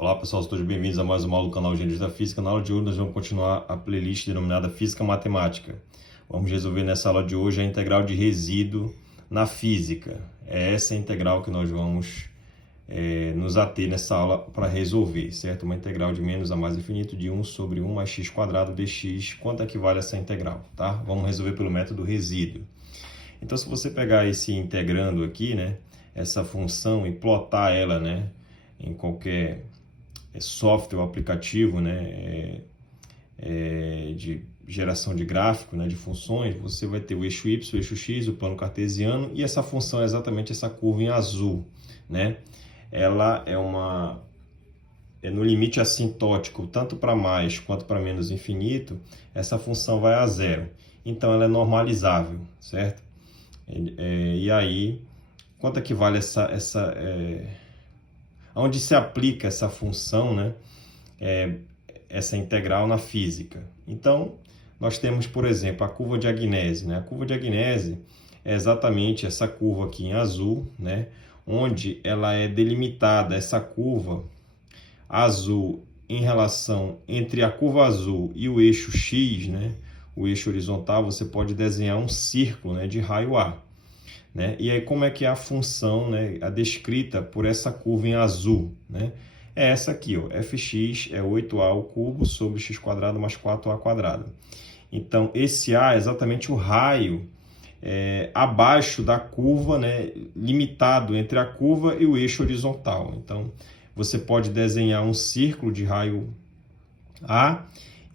Olá pessoal, todos bem-vindos a mais uma aula do canal Gênios da Física. Na aula de hoje nós vamos continuar a playlist denominada Física Matemática. Vamos resolver nessa aula de hoje a integral de resíduo na física. É essa integral que nós vamos nos ater nessa aula para resolver, certo? Uma integral de menos a mais infinito de 1 sobre 1 mais x quadrado dx. Quanto equivale essa integral, tá? Vamos resolver pelo método resíduo. Então, se você pegar esse integrando aqui, né, essa função e plotar ela, né, em qualquer software ou aplicativo, né, de geração de gráfico, né, de funções, você vai ter o eixo y, o eixo x, o plano cartesiano, e essa função é exatamente essa curva em azul, né? Ela é no limite assintótico, tanto para mais quanto para menos infinito, essa função vai a zero. Então, ela é normalizável, certo? E aí, quanto é que vale onde se aplica essa função, né? Essa integral na física? Então, nós temos, por exemplo, a curva de Agnese, né? A curva de Agnese é exatamente essa curva aqui em azul, né? Onde ela é delimitada, essa curva azul, em relação entre a curva azul e o eixo X, né? O eixo horizontal, você pode desenhar um círculo, né, de raio A, né? E aí, como é que é a função, né, a descrita por essa curva em azul, né? É essa aqui, ó, fx é 8a ao cubo sobre x quadrado mais 4a quadrado. Então, esse A é exatamente o raio abaixo da curva, né, limitado entre a curva e o eixo horizontal. Então, você pode desenhar um círculo de raio A,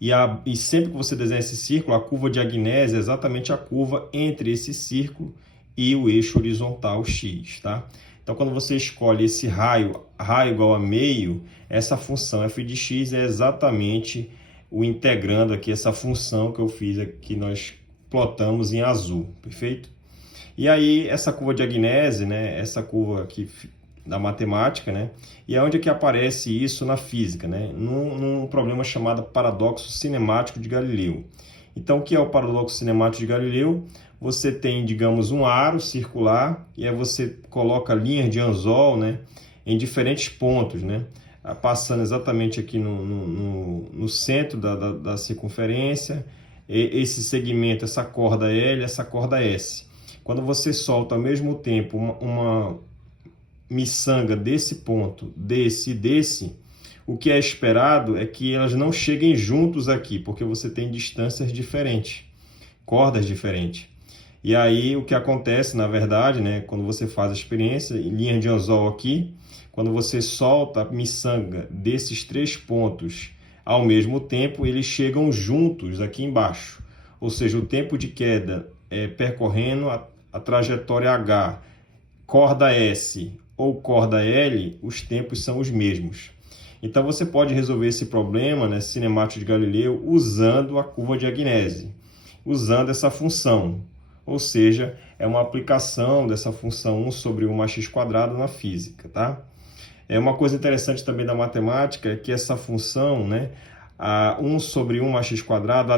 e sempre que você desenha esse círculo, a curva de Agnese é exatamente a curva entre esse círculo e o eixo horizontal x, tá? Então, quando você escolhe esse raio igual a meio, essa função f de x é exatamente o integrando aqui, essa função que eu fiz aqui, nós plotamos em azul, perfeito? E aí, essa curva de Agnese, né, essa curva aqui da matemática, né? E é onde que aparece isso na física, né? Num problema chamado paradoxo cinemático de Galileu. Então, o que é o paradoxo cinemático de Galileu? Você tem, digamos, um aro circular, e aí você coloca linhas de anzol, né, em diferentes pontos, né, passando exatamente aqui no centro da circunferência, esse segmento, essa corda L, essa corda S. Quando você solta ao mesmo tempo uma miçanga desse ponto, desse e desse, o que é esperado é que elas não cheguem juntos aqui, porque você tem distâncias diferentes, cordas diferentes. E aí, o que acontece, na verdade, né, quando você faz a experiência, em linha de anzol aqui, quando você solta a miçanga desses três pontos ao mesmo tempo, eles chegam juntos aqui embaixo. Ou seja, o tempo de queda percorrendo a trajetória H, corda S ou corda L, os tempos são os mesmos. Então, você pode resolver esse problema, né, cinemático de Galileu, usando a curva de Agnese, usando essa função. Ou seja, é uma aplicação dessa função 1 sobre 1 mais x quadrado na física, tá? Uma coisa interessante também da matemática é que essa função, né, a 1 sobre 1 mais x quadrado,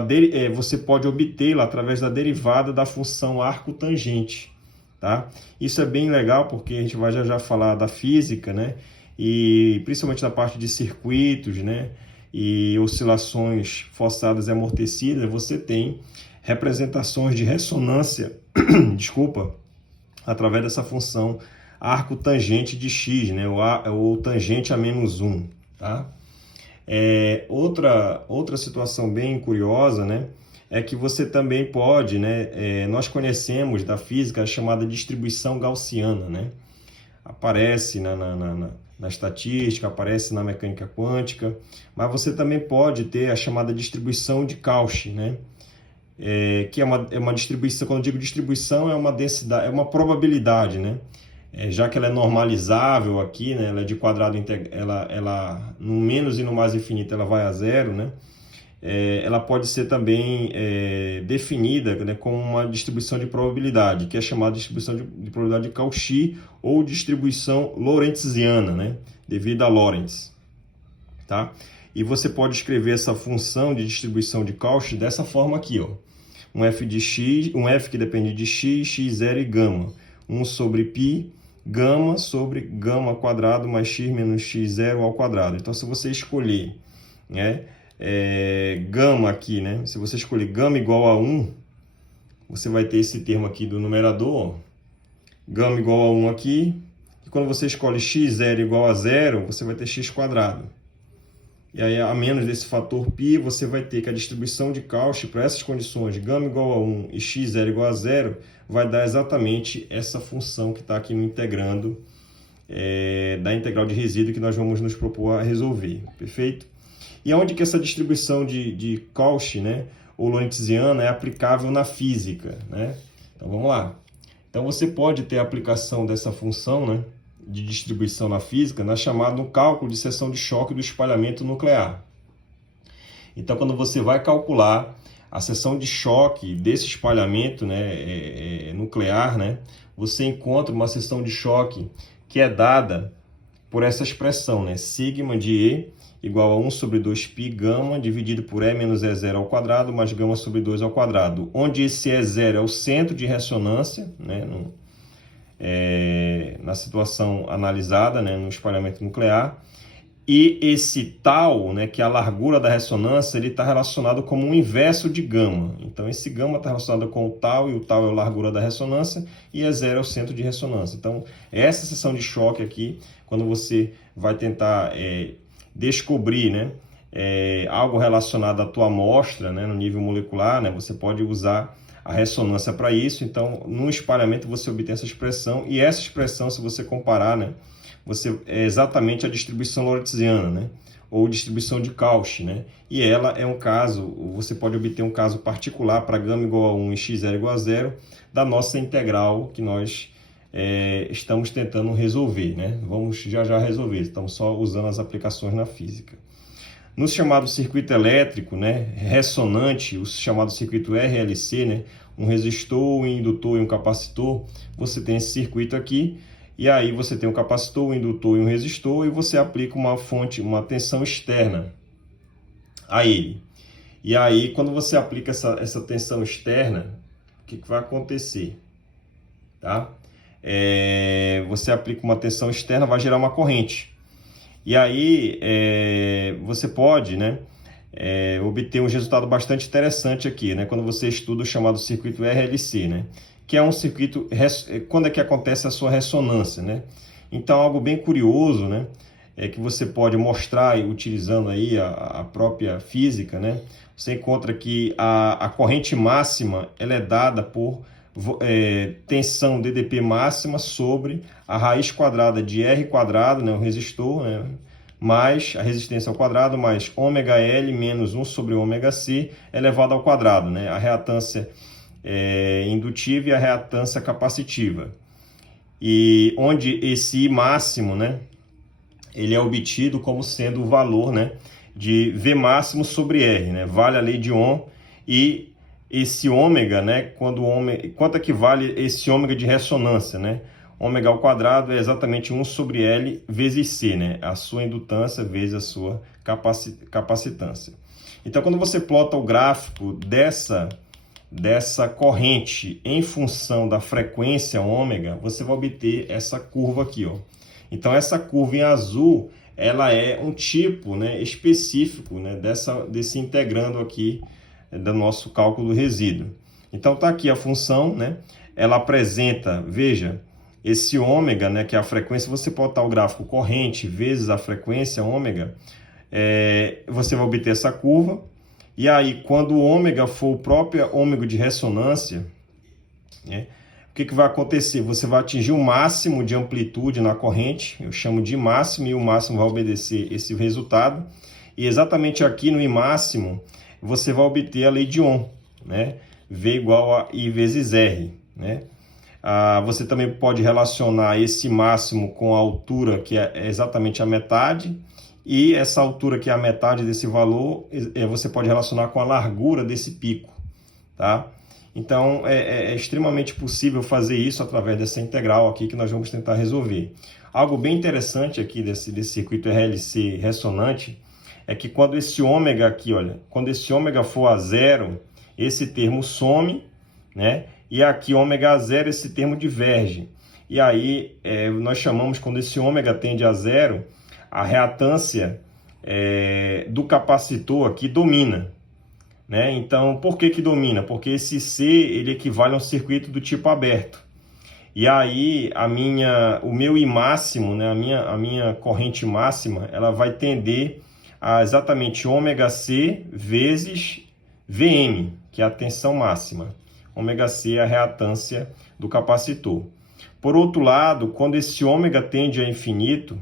você pode obtê-la através da derivada da função arco-tangente, tá? Isso é bem legal porque a gente vai já falar da física, né? E principalmente da parte de circuitos, né, e oscilações forçadas e amortecidas, você tem representações de ressonância, desculpa, através dessa função arco-tangente de x, né, ou tangente a menos 1, tá? Outra situação bem curiosa, né, é que você também pode, né, nós conhecemos da física a chamada distribuição gaussiana, né? Aparece na estatística, aparece na mecânica quântica, mas você também pode ter a chamada distribuição de Cauchy, né? Que é uma distribuição, quando eu digo distribuição, é uma densidade, é uma probabilidade, né? Já que ela é normalizável aqui, né? Ela é de quadrado, ela no menos e no mais infinito ela vai a zero, né? Ela pode ser também definida, né, como uma distribuição de probabilidade, que é chamada distribuição de probabilidade de Cauchy ou distribuição lorentziana, né? Devido a Lorentz, tá? E você pode escrever essa função de distribuição de Cauchy dessa forma aqui, ó. Um f de x, um f que depende de x, x0 e gama. 1 sobre π, gama sobre gama quadrado mais x menos x0 ao quadrado. Então, se você escolher, né, gama aqui, né, se você escolher gama igual a 1, você vai ter esse termo aqui do numerador, ó, gama igual a 1 aqui, e quando você escolhe x0 igual a 0, você vai ter x quadrado. E aí, a menos desse fator π, você vai ter que a distribuição de Cauchy para essas condições, gama igual a 1 e x0 igual a 0, vai dar exatamente essa função que está aqui no integrando da integral de resíduo que nós vamos nos propor a resolver, perfeito? E aonde que essa distribuição de Cauchy, né, ou lorentziana, é aplicável na física, né? Então, vamos lá. Então, você pode ter a aplicação dessa função, né, de distribuição na física, na chamada no cálculo de seção de choque do espalhamento nuclear. Então, quando você vai calcular a seção de choque desse espalhamento, né, nuclear, né, você encontra uma seção de choque que é dada por essa expressão, né, sigma de E igual a 1 sobre 2π gama dividido por E menos E0 ao quadrado mais gama sobre 2 ao quadrado, onde esse E0 é o centro de ressonância, né, na situação analisada, né, no espalhamento nuclear, e esse tau, né, que é a largura da ressonância, ele está relacionado como um inverso de gama. Então, esse gama está relacionado com o tau, e o tau é a largura da ressonância, e E0 é o centro de ressonância. Então, essa seção de choque aqui, quando você vai tentar descobrir, né, algo relacionado à tua amostra, né, no nível molecular, né, você pode usar a ressonância para isso. Então, no espalhamento você obtém essa expressão, e essa expressão, se você comparar, né, é exatamente a distribuição lorentziana, né, ou distribuição de Cauchy, né, e ela é um caso, você pode obter um caso particular para gama igual a 1 e x0 igual a 0 da nossa integral que nós estamos tentando resolver, né? Vamos já resolver, estamos só usando as aplicações na física. No chamado circuito elétrico, né, ressonante, o chamado circuito RLC, né, um resistor, um indutor e um capacitor, você tem esse circuito aqui, e aí você tem um capacitor, um indutor e um resistor, e você aplica uma fonte, uma tensão externa a ele. E aí, quando você aplica essa tensão externa, o que vai acontecer? Tá? Você aplica uma tensão externa, vai gerar uma corrente. E aí, você pode, né, obter um resultado bastante interessante aqui, né, quando você estuda o chamado circuito RLC, né, que é um circuito, quando é que acontece a sua ressonância, né? Então, algo bem curioso, né, é que você pode mostrar, utilizando aí a própria física, né, você encontra que a corrente máxima ela é dada por tensão DDP máxima sobre a raiz quadrada de R quadrado, né, o resistor, né, mais a resistência ao quadrado, mais ômega L menos 1 sobre ômega C elevado ao quadrado, né, a reatância indutiva e a reatância capacitiva. E onde esse I máximo, né, ele é obtido como sendo o valor, né, de V máximo sobre R, né, vale a lei de Ohm, e esse ômega, né, quanto equivale esse ômega de ressonância, né? Ômega ao quadrado é exatamente 1 sobre L vezes C, né? A sua indutância vezes a sua capacitância. Então, quando você plota o gráfico dessa corrente em função da frequência ômega, você vai obter essa curva aqui, ó. Então, essa curva em azul, ela é um tipo, né, específico, né, desse integrando aqui do nosso cálculo do resíduo. Então, está aqui a função, né? Ela apresenta, veja, esse ômega, né, que é a frequência. Você pode o gráfico corrente vezes a frequência ômega, você vai obter essa curva. E aí, quando o ômega for o próprio ômega de ressonância, né, o que vai acontecer? Você vai atingir o máximo de amplitude na corrente, eu chamo de máximo, e o máximo vai obedecer esse resultado. E exatamente aqui no I máximo, você vai obter a lei de Ohm, né? V igual a I vezes R, né? Você também pode relacionar esse máximo com a altura, que é exatamente a metade, e essa altura, que é a metade desse valor, você pode relacionar com a largura desse pico, tá? Então, é extremamente possível fazer isso através dessa integral aqui que nós vamos tentar resolver. Algo bem interessante aqui desse circuito RLC ressonante é que quando esse ômega aqui, olha, quando esse ômega for a zero, esse termo some, né? E aqui ômega a zero, esse termo diverge. e aí nós chamamos, quando esse ômega tende a zero, a reatância do capacitor aqui domina, né? Então, por que que domina? Porque esse C ele equivale a um circuito do tipo aberto. E aí o meu I máximo, né, a minha corrente máxima, ela vai tender a exatamente ômega C vezes Vm, que é a tensão máxima. Ômega C é a reatância do capacitor. Por outro lado, quando esse ômega tende a infinito,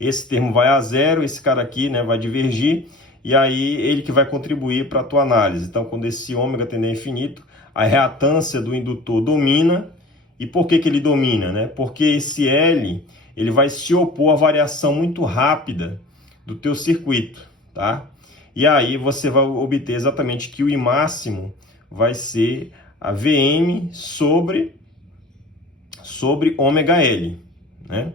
esse termo vai a zero, esse cara aqui, né, vai divergir, e aí ele que vai contribuir para a tua análise. Então, quando esse ômega tende a infinito, a reatância do indutor domina. E por que que ele domina, né? Porque esse L ele vai se opor à variação muito rápida do teu circuito, tá? E aí você vai obter exatamente que o I máximo vai ser a Vm sobre ômega L, né?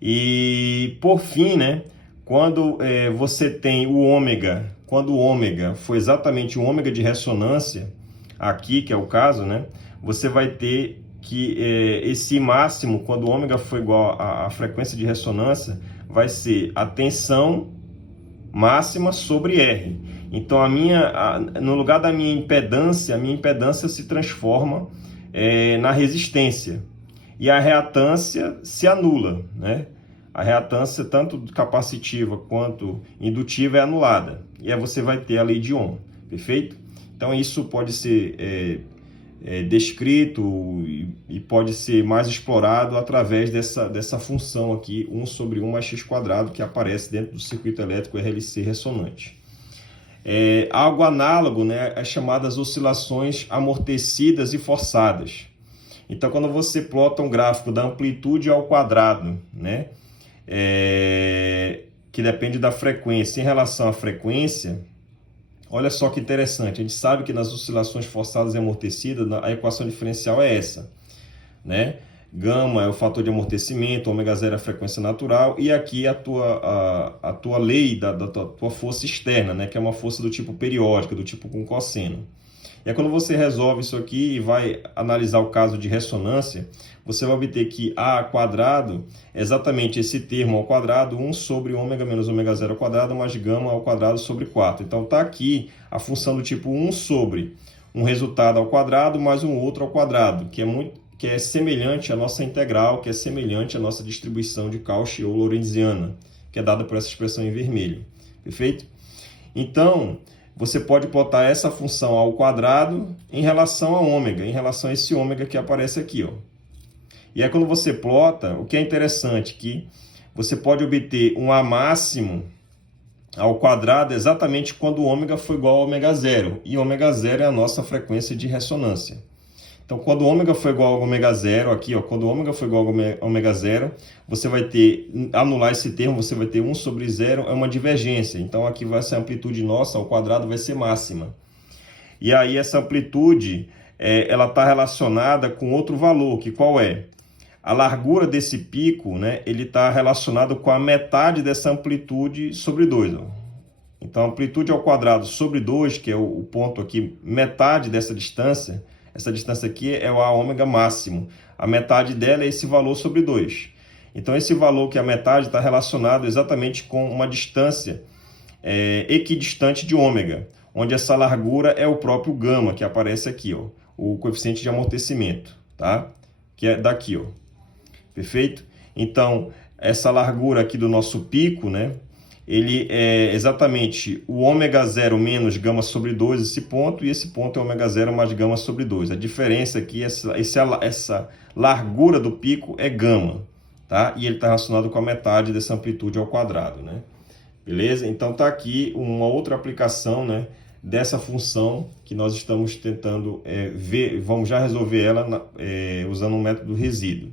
E por fim, né? Quando você tem o ômega, quando o ômega for exatamente o ômega de ressonância, aqui que é o caso, né? Você vai ter que esse máximo, quando o ômega for igual à frequência de ressonância, vai ser a tensão máxima sobre R. Então, no lugar da minha impedância, a minha impedância se transforma na resistência. E a reatância se anula, né? A reatância, tanto capacitiva quanto indutiva, é anulada. E aí você vai ter a lei de Ohm, perfeito? Então, isso pode ser descrito e pode ser mais explorado através dessa função aqui, 1 sobre 1 mais x², que aparece dentro do circuito elétrico RLC ressonante. Algo análogo, né, às chamadas oscilações amortecidas e forçadas. Então, quando você plota um gráfico da amplitude ao quadrado, né, que depende da frequência, em relação à frequência, olha só que interessante, a gente sabe que nas oscilações forçadas e amortecidas, a equação diferencial é essa, né? Gama é o fator de amortecimento, ômega zero é a frequência natural, e aqui a tua lei da tua força externa, né? Que é uma força do tipo periódica, do tipo com cosseno. E aí, quando você resolve isso aqui e vai analisar o caso de ressonância, você vai obter que A quadrado é exatamente esse termo ao quadrado, 1 sobre ômega menos ômega zero ao quadrado, mais gama ao quadrado sobre 4. Então, está aqui a função do tipo 1 sobre um resultado ao quadrado mais um outro ao quadrado, que é semelhante à nossa integral, que é semelhante à nossa distribuição de Cauchy ou Lorentziana, que é dada por essa expressão em vermelho. Perfeito? Então, você pode plotar essa função ao quadrado em relação a ômega, em relação a esse ômega que aparece aqui, ó. E aí, quando você plota, o que é interessante é que você pode obter um A máximo ao quadrado exatamente quando o ômega for igual a ômega zero. E ômega zero é a nossa frequência de ressonância. Então, quando o ômega for igual a ômega zero, aqui, ó, quando o ômega for igual a ômega zero, você vai ter, anular esse termo, você vai ter 1 sobre zero, é uma divergência. Então, aqui vai ser a amplitude nossa ao quadrado, vai ser máxima. E aí, essa amplitude, ela está relacionada com outro valor, que qual é? A largura desse pico, né, ele está relacionado com a metade dessa amplitude sobre 2. Ó. Então, a amplitude ao quadrado sobre 2, que é o ponto aqui, metade dessa distância, essa distância aqui é o A ômega máximo. A metade dela é esse valor sobre 2. Então, esse valor que é a metade está relacionado exatamente com uma distância equidistante de ômega, onde essa largura é o próprio gama, que aparece aqui, ó, o coeficiente de amortecimento, tá? Que é daqui, ó. Perfeito? Então, essa largura aqui do nosso pico, né? Ele é exatamente o ômega zero menos gama sobre 2, esse ponto, e esse ponto é ômega zero mais gama sobre 2. A diferença aqui, essa largura do pico é gama, tá? E ele está relacionado com a metade dessa amplitude ao quadrado, né? Beleza? Então, está aqui uma outra aplicação, né, dessa função que nós estamos tentando ver. Vamos já resolver ela usando um método resíduo,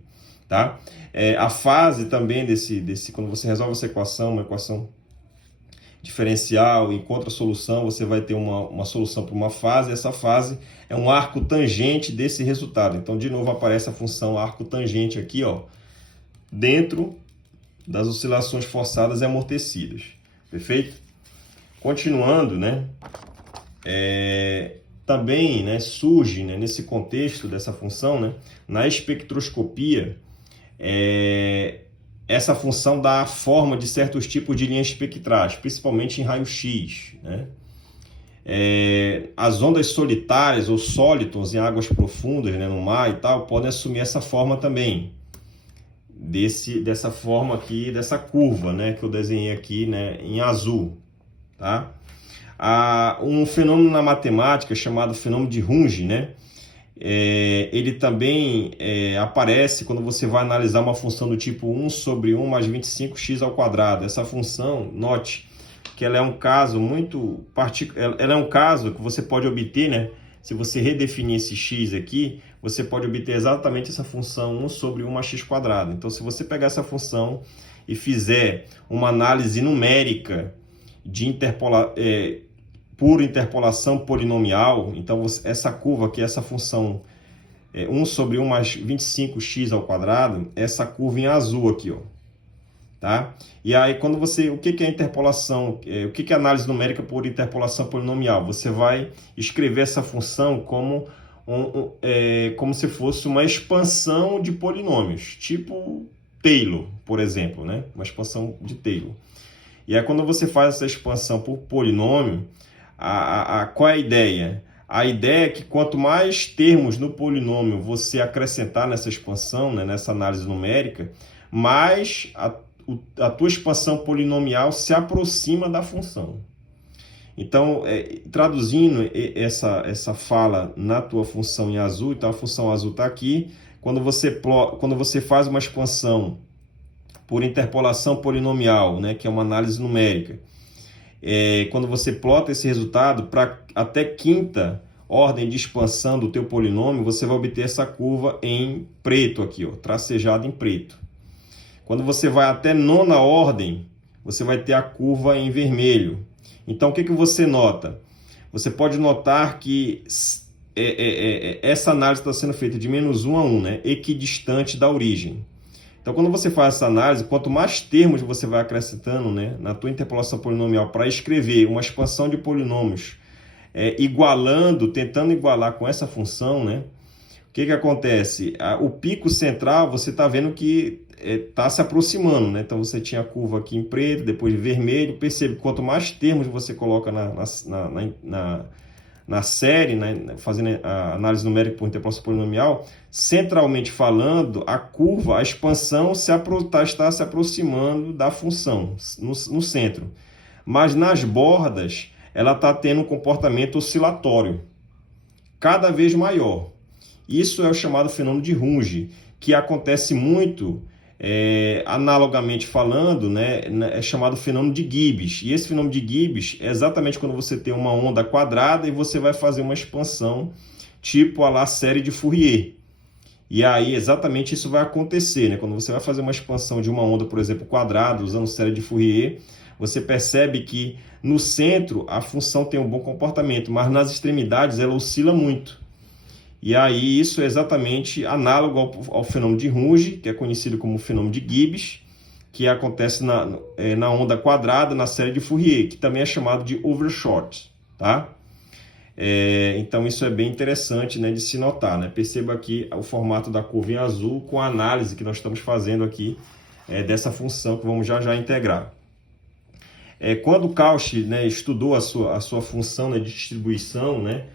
tá? A fase também quando você resolve essa equação, uma equação diferencial, encontra a solução, você vai ter uma solução para uma fase, essa fase é um arco tangente desse resultado. Então, de novo, aparece a função arco tangente aqui, ó, dentro das oscilações forçadas e amortecidas. Perfeito? Continuando, né? também, né, surge, né, nesse contexto dessa função, né, na espectroscopia, essa função dá a forma de certos tipos de linhas espectrais, principalmente em raio-x, né? As ondas solitárias ou sólitons em águas profundas, né, no mar e tal, podem assumir essa forma também, dessa forma aqui, dessa curva, né, que eu desenhei aqui, né, em azul, tá? Há um fenômeno na matemática chamado fenômeno de Runge, né? Ele também aparece quando você vai analisar uma função do tipo 1 sobre 1 mais 25x ao quadrado. Essa função, note que ela é um caso muito particular, ela é um caso que você pode obter, né? Se você redefinir esse x aqui, você pode obter exatamente essa função 1 sobre 1 mais x quadrado. Então, se você pegar essa função e fizer uma análise numérica de por interpolação polinomial, então essa curva aqui, essa função 1 sobre 1 mais 25x ao quadrado, essa curva em azul aqui, ó, tá? E aí, quando você, o que é interpolação, o que é análise numérica por interpolação polinomial? Você vai escrever essa função como como se fosse uma expansão de polinômios, tipo Taylor, por exemplo, né? Uma expansão de Taylor. E aí, quando você faz essa expansão por polinômio, qual é a ideia? A ideia é que quanto mais termos no polinômio você acrescentar nessa expansão, né, nessa análise numérica, mais a tua expansão polinomial se aproxima da função. Então, traduzindo essa fala na tua função em azul, então a função azul está aqui, quando você faz uma expansão por interpolação polinomial, né, que é uma análise numérica, quando você plota esse resultado para até quinta ordem de expansão do teu polinômio, você vai obter essa curva em preto aqui, ó, tracejada em preto. Quando você vai até nona ordem, você vai ter a curva em vermelho. Então, o que você nota? Você pode notar que essa análise está sendo feita de menos 1 a 1, né, equidistante da origem. Então, quando você faz essa análise, quanto mais termos você vai acrescentando, né, na tua interpolação polinomial para escrever uma expansão de polinômios, tentando igualar com essa função, né, o que acontece? O pico central, você está vendo que está se aproximando, né? Então, você tinha a curva aqui em preto, depois de vermelho. Percebe que quanto mais termos você coloca na série, né, fazendo a análise numérica por interpolação polinomial, centralmente falando, a curva, a expansão está se aproximando da função no centro. Mas nas bordas, ela está tendo um comportamento oscilatório, cada vez maior. Isso é o chamado fenômeno de Runge, que acontece muito, analogamente falando, né, é chamado fenômeno de Gibbs. E esse fenômeno de Gibbs é exatamente quando você tem uma onda quadrada e você vai fazer uma expansão tipo a la série de Fourier. E aí exatamente isso vai acontecer, né? Quando você vai fazer uma expansão de uma onda, por exemplo, quadrada, usando série de Fourier, você percebe que no centro a função tem um bom comportamento, mas nas extremidades ela oscila muito. E aí isso é exatamente análogo ao fenômeno de Runge, que é conhecido como fenômeno de Gibbs, que acontece na onda quadrada, na série de Fourier, que também é chamado de overshot, tá? Então isso é bem interessante, né, de se notar, né? Perceba aqui o formato da curva em azul com a análise que nós estamos fazendo aqui dessa função que vamos já integrar. Quando Cauchy, né, estudou a sua função, né, de distribuição, né,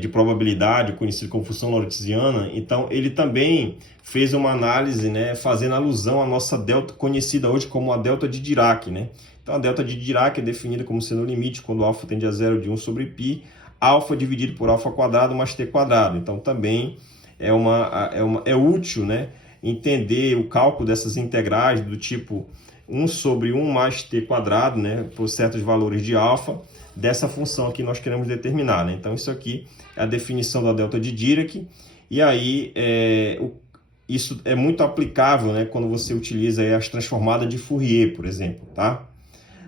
de probabilidade, conhecido como função lorentziana, então ele também fez uma análise, né, fazendo alusão à nossa delta, conhecida hoje como a delta de Dirac, né? Então a delta de Dirac é definida como sendo o limite quando alfa tende a 0 de 1 sobre π, alfa dividido por alfa quadrado mais t quadrado. Então também é útil, né, entender o cálculo dessas integrais do tipo 1 sobre 1 mais t quadrado, né, por certos valores de alfa, dessa função aqui nós queremos determinar, né? Então isso aqui é a definição da delta de Dirac, e aí isso é muito aplicável, né, quando você utiliza as transformadas de Fourier, por exemplo, tá?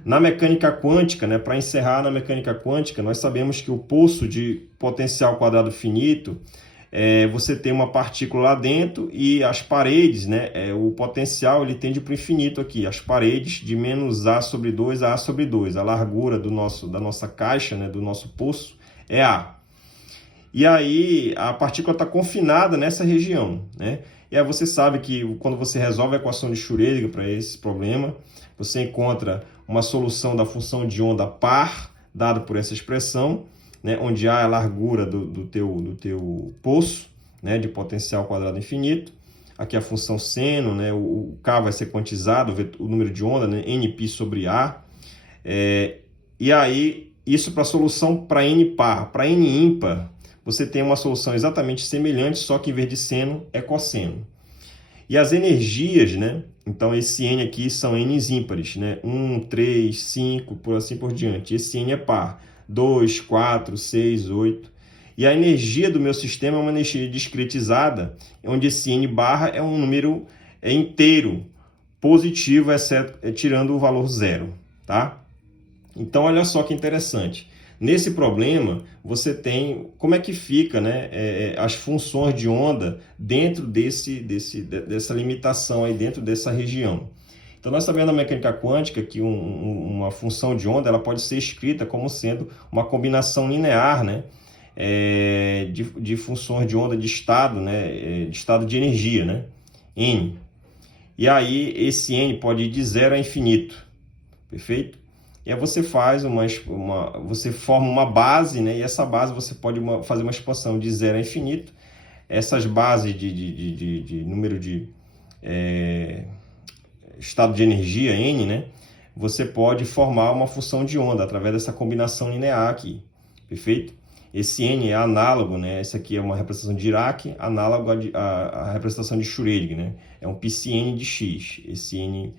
Na mecânica quântica, né, para encerrar na mecânica quântica, nós sabemos que o poço de potencial quadrado finito, você tem uma partícula lá dentro e as paredes, né, o potencial ele tende para o infinito aqui, as paredes de menos A sobre 2 a A sobre 2, a largura da nossa caixa, né, do nosso poço é A. e aí a partícula está confinada nessa região, né? E aí você sabe que quando você resolve a equação de Schrödinger para esse problema, você encontra uma solução da função de onda par, dada por essa expressão, né? Onde A é a largura do teu poço, né? De potencial quadrado infinito. Aqui a função seno, né? O K vai ser quantizado, o número de onda, né? Nπ sobre A. E aí, isso para a solução para N par. Para N ímpar, você tem uma solução exatamente semelhante, só que em vez de seno, é cosseno. E as energias, né? Então, esse N aqui são N's ímpares, né? 1, 3, 5, por assim por diante. Esse N é par. 2, 4, 6, 8. E a energia do meu sistema é uma energia discretizada, onde esse N barra é um número inteiro, positivo, exceto, tirando o valor zero, tá? Então, olha só que interessante. Nesse problema, você tem como é que fica, né, as funções de onda dentro dessa limitação, aí dentro dessa região. Então, nós sabemos na mecânica quântica que uma função de onda ela pode ser escrita como sendo uma combinação linear, né, de funções de onda de estado, né, de estado de energia, né, N. E aí, esse N pode ir de 0 a infinito, perfeito? E aí você faz você forma uma base, né? E essa base você pode fazer uma expansão de 0 a infinito. Essas bases de número de estado de energia, N, né? Você pode formar uma função de onda através dessa combinação linear aqui, perfeito? Esse N é análogo, né? Essa aqui é uma representação de Dirac, análogo à representação de Schrödinger, né? É um πcn de x, esse N...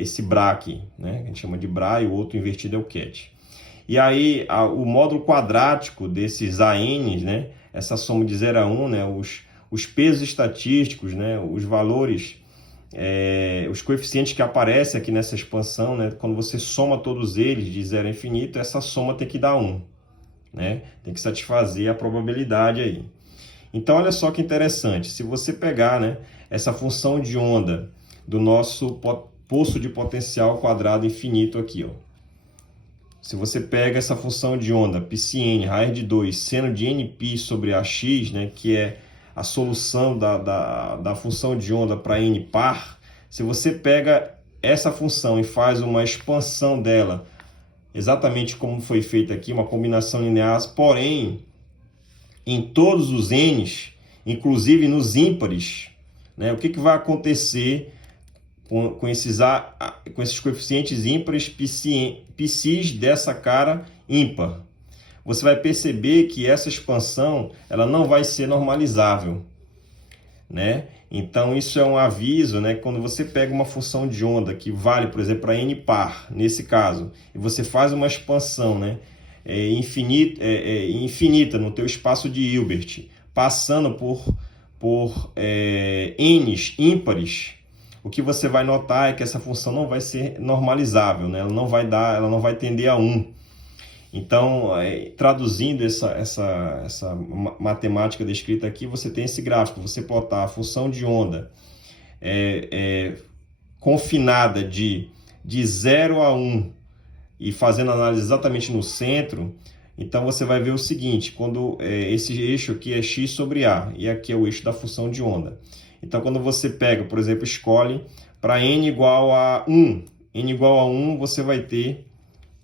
esse Bra aqui, né? A gente chama de Bra e o outro invertido é o Ket. E aí, o módulo quadrático desses ANs, né? Essa soma de 0 a 1, né? Os pesos estatísticos, né? Os valores, os coeficientes que aparecem aqui nessa expansão, né? Quando você soma todos eles de 0 a infinito, essa soma tem que dar 1, né? Tem que satisfazer a probabilidade aí. Então, olha só que interessante. Se você pegar, né? Essa função de onda do nosso poço de potencial quadrado infinito aqui, ó. Se você pega essa função de onda πn raiz de 2 seno de nπ sobre ax, né, que é a solução da função de onda para n par, se você pega essa função e faz uma expansão dela, exatamente como foi feita aqui, uma combinação linear, porém, em todos os n's, inclusive nos ímpares, né, o que vai acontecer com esses coeficientes ímpares psis dessa cara ímpar? Você vai perceber que essa expansão ela não vai ser normalizável, né? Então, isso é um aviso, né? Quando você pega uma função de onda que vale, por exemplo, para n par, nesse caso, e você faz uma expansão, né? Infinita no teu espaço de Hilbert, passando por n's ímpares, o que você vai notar é que essa função não vai ser normalizável, né? Ela não vai tender a 1. Então, traduzindo essa matemática descrita aqui, você tem esse gráfico. Você botar a função de onda confinada de 0 a 1 e fazendo análise exatamente no centro, então você vai ver o seguinte, quando esse eixo aqui é x sobre a, e aqui é o eixo da função de onda. Então, quando você pega, por exemplo, escolhe para n igual a 1. N igual a 1, você vai ter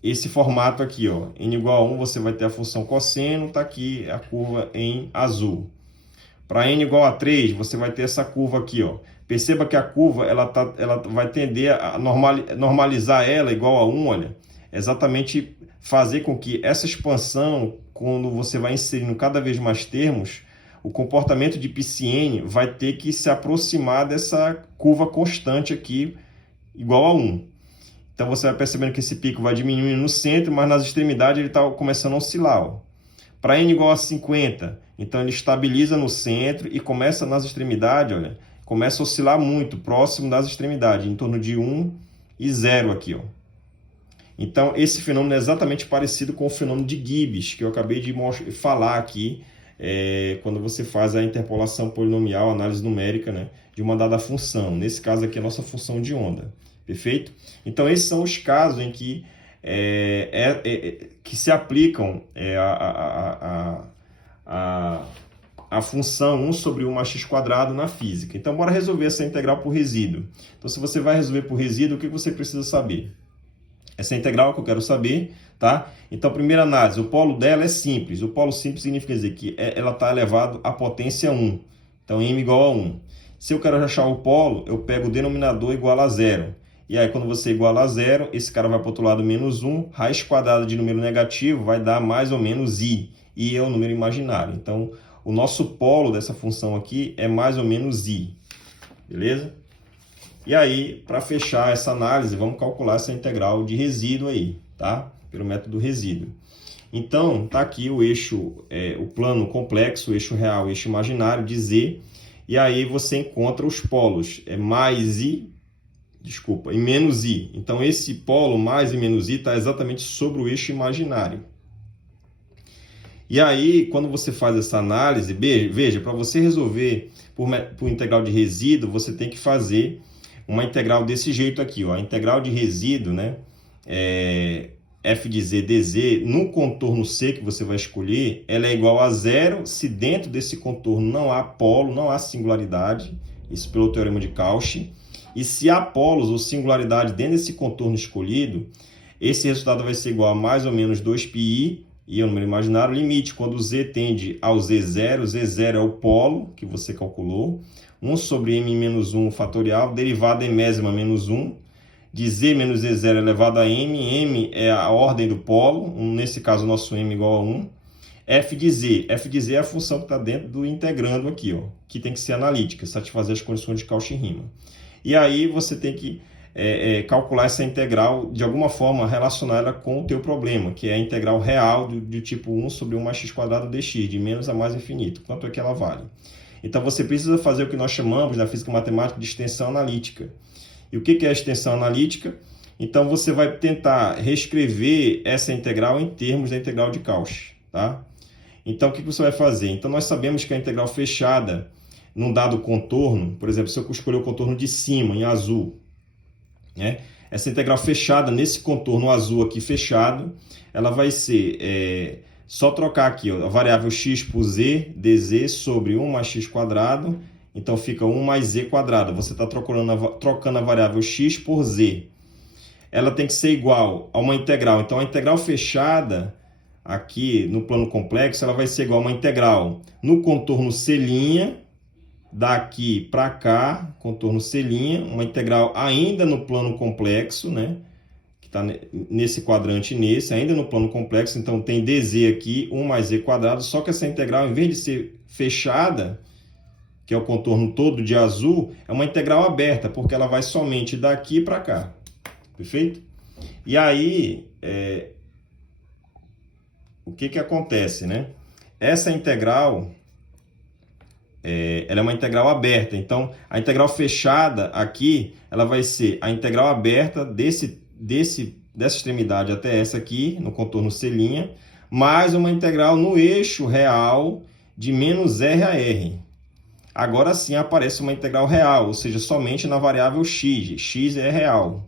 esse formato aqui, ó. N igual a 1, você vai ter a função cosseno, está aqui a curva em azul. Para n igual a 3, você vai ter essa curva aqui, ó. Perceba que a curva ela vai tender a normalizar ela igual a 1, olha. Exatamente fazer com que essa expansão, quando você vai inserindo cada vez mais termos, o comportamento de πcn vai ter que se aproximar dessa curva constante aqui, igual a 1. Então, você vai percebendo que esse pico vai diminuindo no centro, mas nas extremidades ele está começando a oscilar. Para n igual a 50, então ele estabiliza no centro e começa nas extremidades, olha, começa a oscilar muito, próximo das extremidades, em torno de 1 e 0 aqui, ó. Então, esse fenômeno é exatamente parecido com o fenômeno de Gibbs, que eu acabei de falar aqui, quando você faz a interpolação polinomial, análise numérica, né, de uma dada função. Nesse caso aqui, a nossa função de onda. Perfeito? Então, esses são os casos em que, que se aplicam a função 1 sobre 1 mais x quadrado na física. Então, bora resolver essa integral por resíduo. Então, se você vai resolver por resíduo, o que você precisa saber? Essa integral que eu quero saber, tá? Então, primeira análise, o polo dela é simples. O polo simples significa dizer que ela está elevado à potência 1. Então, m igual a 1. Se eu quero achar o polo, eu pego o denominador igual a 0. E aí, quando você iguala a 0, esse cara vai para o outro lado menos 1. Raiz quadrada de número negativo vai dar mais ou menos i. I é o número imaginário. Então, o nosso polo dessa função aqui é mais ou menos i. Beleza? E aí, para fechar essa análise, vamos calcular essa integral de resíduo aí, tá? Pelo método resíduo. Então, tá aqui o eixo, o plano complexo, o eixo real, o eixo imaginário de Z. E aí você encontra os polos, mais i, e menos i. Então, esse polo mais e menos i está exatamente sobre o eixo imaginário. E aí, quando você faz essa análise, veja, para você resolver por integral de resíduo, você tem que fazer uma integral desse jeito aqui, ó. A integral de resíduo, né? F de z dz, no contorno C que você vai escolher, ela é igual a 0 se dentro desse contorno não há polo, não há singularidade, isso pelo teorema de Cauchy. E se há polos ou singularidade dentro desse contorno escolhido, esse resultado vai ser igual a mais ou menos 2πi, e é o número imaginário, limite, quando z tende ao z0 é o polo que você calculou, 1 sobre m menos 1 fatorial, derivada enésima menos 1, de z menos z0 elevado a m, m é a ordem do polo, nesse caso o nosso m igual a 1, f de z é a função que está dentro do integrando aqui, ó, que tem que ser analítica, satisfazer as condições de Cauchy-Riemann. E aí você tem que calcular essa integral, de alguma forma relacionar ela com o teu problema, que é a integral real do tipo 1 sobre 1 mais x quadrado dx, de menos a mais infinito. Quanto é que ela vale? Então, você precisa fazer o que nós chamamos, na física matemática, de extensão analítica. E o que é a extensão analítica? Então, você vai tentar reescrever essa integral em termos da integral de Cauchy, tá? Então, o que você vai fazer? Então, nós sabemos que a integral fechada num dado contorno, por exemplo, se eu escolher o contorno de cima, em azul, né? Essa integral fechada nesse contorno azul aqui fechado, ela vai ser, só trocar aqui, ó, a variável x por z, dz sobre 1 mais x quadrado, então fica 1 mais z quadrado. Você está trocando a variável x por z. Ela tem que ser igual a uma integral. Então, a integral fechada aqui no plano complexo, ela vai ser igual a uma integral no contorno C', daqui para cá, contorno C', uma integral ainda no plano complexo, né? Que está nesse quadrante ainda no plano complexo, então tem dz aqui, 1 mais z quadrado, só que essa integral, em vez de ser fechada, que é o contorno todo de azul, é uma integral aberta, porque ela vai somente daqui para cá, perfeito? E aí, o que acontece, né? Essa integral, ela é uma integral aberta, então a integral fechada aqui, ela vai ser a integral aberta dessa extremidade até essa aqui, no contorno C', mais uma integral no eixo real de menos r a r. Agora sim aparece uma integral real, ou seja, somente na variável x. X é real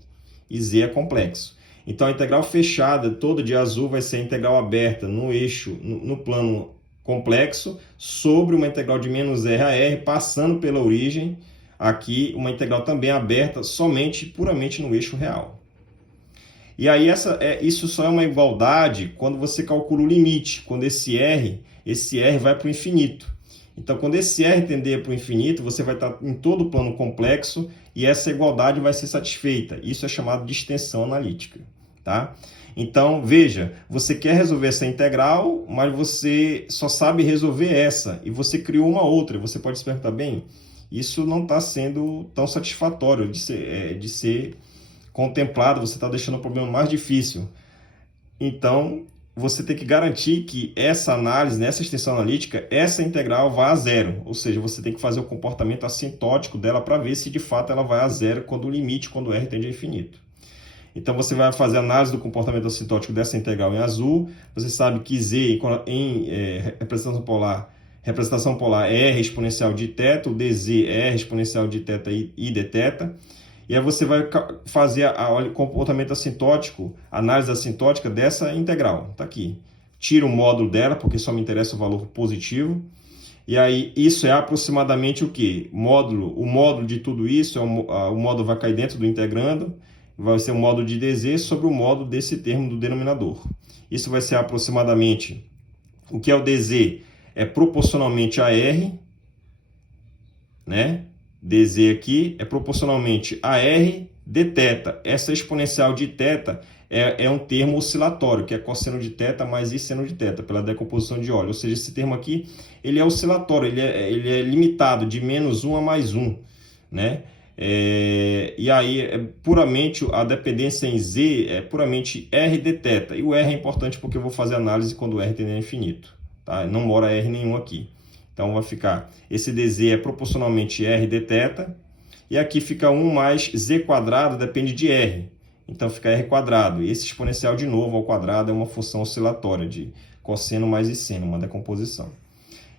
e z é complexo. Então a integral fechada toda de azul vai ser a integral aberta no eixo, no plano complexo, sobre uma integral de menos r a r, passando pela origem, aqui uma integral também aberta, somente, puramente no eixo real. E aí isso só é uma igualdade quando você calcula o limite, quando esse r vai para o infinito. Então, quando esse r tender para o infinito, você vai estar em todo o plano complexo e essa igualdade vai ser satisfeita. Isso é chamado de extensão analítica, tá? Então, veja, você quer resolver essa integral, mas você só sabe resolver essa, e você criou uma outra. Você pode se perguntar, bem, isso não está sendo tão satisfatório de ser contemplado, você está deixando o problema mais difícil. Então, você tem que garantir que essa análise, nessa extensão analítica, essa integral vai a zero. Ou seja, você tem que fazer o comportamento assintótico dela para ver se de fato ela vai a zero quando o limite, quando r tende a infinito. Então, você vai fazer a análise do comportamento assintótico dessa integral em azul. Você sabe que z em representação polar é r exponencial de θ, o dz é r exponencial de θ e dθ. E aí você vai fazer o comportamento assintótico, a análise assintótica dessa integral. Está aqui. tiro o módulo dela, porque só me interessa o valor positivo. E aí, isso é aproximadamente o quê? O módulo de tudo isso, o módulo vai cair dentro do integrando, vai ser o módulo de DZ sobre o módulo desse termo do denominador. Isso vai ser aproximadamente, o que é o DZ? É proporcionalmente a R, né? DZ aqui é proporcionalmente a R de θ. Essa exponencial de θ é um termo oscilatório, que é cosseno de θ mais I seno de θ, pela decomposição de óleo. Ou seja, esse termo aqui ele é oscilatório, ele é limitado de -1 a +1, né? E aí, puramente a dependência em Z é puramente R de θ. E o R é importante porque eu vou fazer análise quando o R tende a infinito. Tá? Não mora R nenhum aqui. Então vai ficar, esse dz é proporcionalmente R de θ, e aqui fica 1 mais z quadrado, depende de R. Então fica R quadrado, e esse exponencial de novo ao quadrado é uma função oscilatória de cosseno mais I seno, uma decomposição.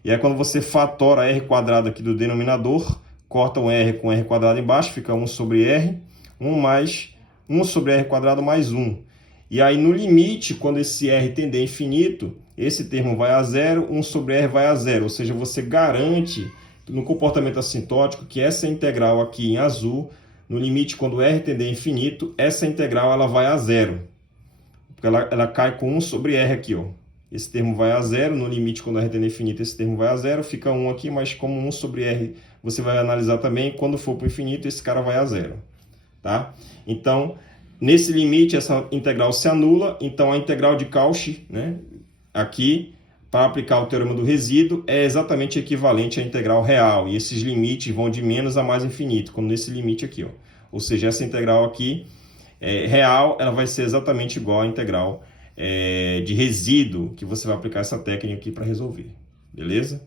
E aí quando você fatora R quadrado aqui do denominador, corta um R com R quadrado embaixo, fica 1 sobre R, 1 mais 1 sobre R quadrado mais 1. E aí no limite, quando esse R tender a infinito, esse termo vai a zero, 1 sobre R vai a zero. Ou seja, você garante no comportamento assintótico que essa integral aqui em azul, no limite quando R tender a infinito, essa integral ela vai a zero. Porque ela cai com 1 sobre R aqui, ó. Esse termo vai a zero, no limite quando R tender a infinito, esse termo vai a zero, fica 1 aqui, mas como 1 sobre R você vai analisar também, quando for para o infinito, esse cara vai a zero. Tá? Então, nesse limite, essa integral se anula, então a integral de Cauchy, né, aqui, para aplicar o teorema do resíduo, é exatamente equivalente à integral real, e esses limites vão de menos a mais infinito, como nesse limite aqui. Ó. Ou seja, essa integral aqui, real, ela vai ser exatamente igual à integral de resíduo, que você vai aplicar essa técnica aqui para resolver. Beleza?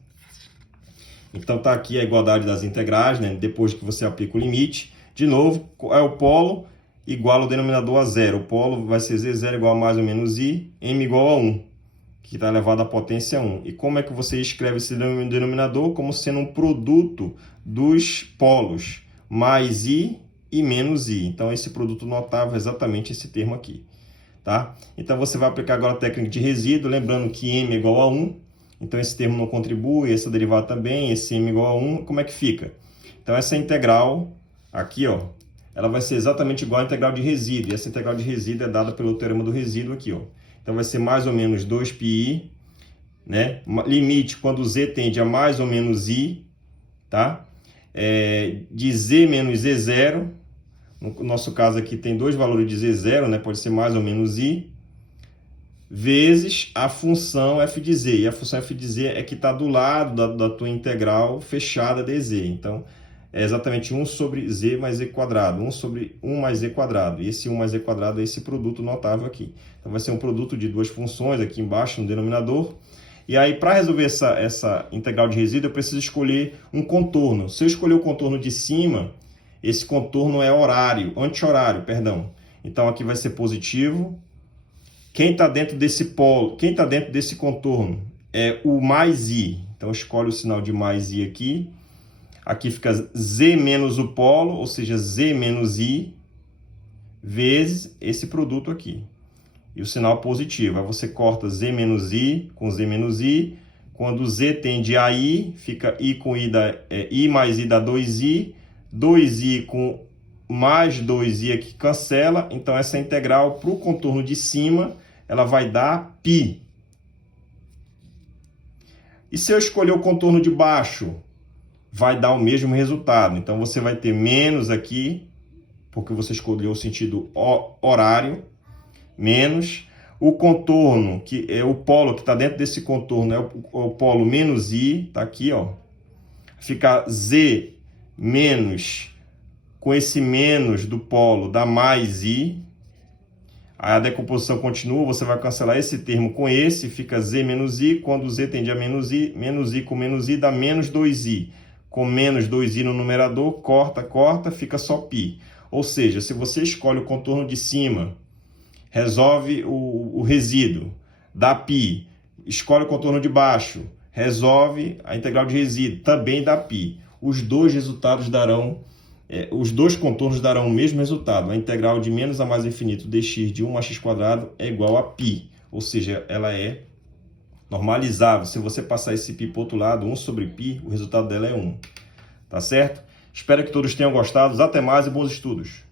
Então, está aqui a igualdade das integrais, né, depois que você aplica o limite. De novo, é o polo igual ao denominador a zero. O polo vai ser Z0 igual a mais ou menos I, M igual a 1, que está elevado à potência 1. E como é que você escreve esse denominador? Como sendo um produto dos polos, mais I e menos I. Então, esse produto notável é exatamente esse termo aqui. Tá? Então, você vai aplicar agora a técnica de resíduo, lembrando que M é igual a 1. Então, esse termo não contribui, essa derivada também, esse M igual a 1. Como é que fica? Então, essa integral aqui, ó, ela vai ser exatamente igual à integral de resíduo. E essa integral de resíduo é dada pelo teorema do resíduo aqui, ó. Então, vai ser mais ou menos 2πi, né? Limite quando z tende a mais ou menos i, tá? De z menos z0. No nosso caso aqui tem dois valores de z0, né? Pode ser mais ou menos i, vezes a função f de z. E a função f de z é que está do lado da tua integral fechada de z. Então, é exatamente 1 sobre z mais z quadrado. 1 sobre 1 mais z quadrado. E esse 1 mais z quadrado é esse produto notável aqui. Então, vai ser um produto de duas funções aqui embaixo no denominador. E aí, para resolver essa integral de resíduo, eu preciso escolher um contorno. Se eu escolher o contorno de cima, esse contorno é anti-horário, perdão. Então, aqui vai ser positivo. Quem está dentro desse polo, quem está dentro desse contorno é o mais i. Então, escolhe o sinal de mais i aqui. Aqui fica z menos o polo, ou seja, z menos i, vezes esse produto aqui. E o sinal positivo. Aí você corta z menos i com z menos i. Quando z tende a i, fica i com i, i mais i dá 2i. 2i com mais 2i aqui cancela. Então, essa integral para o contorno de cima, ela vai dar π. E se eu escolher o contorno de baixo, vai dar o mesmo resultado. Então, você vai ter menos aqui, porque você escolheu o sentido horário, menos o contorno, que é o polo que está dentro desse contorno, é o polo menos i, está aqui, ó. Fica z menos, com esse menos do polo, dá mais i. Aí a decomposição continua, você vai cancelar esse termo com esse, fica z menos i. Quando z tende a menos i com menos i dá menos 2i. Com menos 2i no numerador, corta, fica só π. Ou seja, se você escolhe o contorno de cima, resolve o resíduo, dá π. Escolhe o contorno de baixo, resolve a integral de resíduo, também dá π. Os dois resultados darão, os dois contornos darão o mesmo resultado. A integral de menos a mais infinito dx de 1 mais x² é igual a π, ou seja, ela é normalizar. Se você passar esse π para o outro lado, 1 sobre π, o resultado dela é 1. Tá certo? Espero que todos tenham gostado. Até mais e bons estudos.